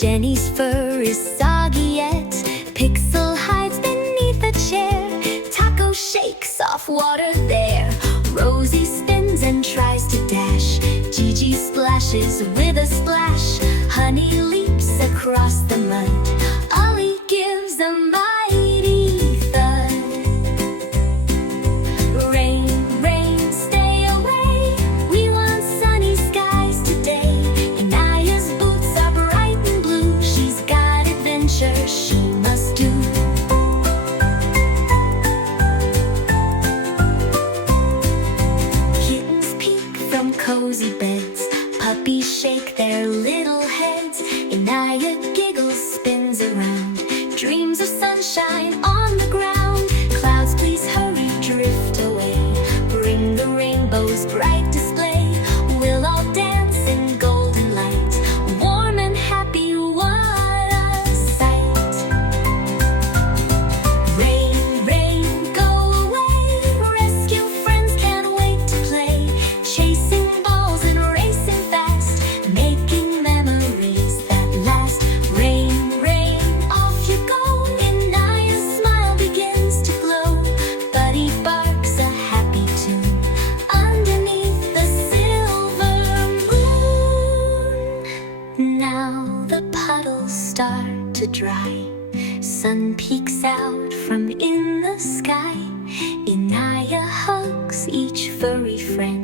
Jenny's fur is soggy yet. Pixel hides beneath a chair. Taco shakes off water there. Rosie spins and tries to dash. Gigi splashes with a splash. Honey leaps across the mud. Ollie gives a mighty thud. Rain, rain, stay away. We want sunny skies today. Inaya's boots are bright and blue. She's got adventure she must do. Kittens peek from cozy beds. Puppies shake their little heads. Inaya giggles, spins around. Dreams of sunshine on the ground. Clouds, please hurry, drift away. Bring the rainbow's bright display. We'll all dance in golden light. Warm and happy, what a sight. Rain, rain, go away. Rescue friends can't wait to play. Chasing balls and racing fast. Making memories that last. Rain, rain, off you go. Inaya's smile begins to glow. Buddy barks a happy tune underneath the silver moon. Now the puddles start to dry. Sun peeks out from in the sky. Inaya hugs each furry friend.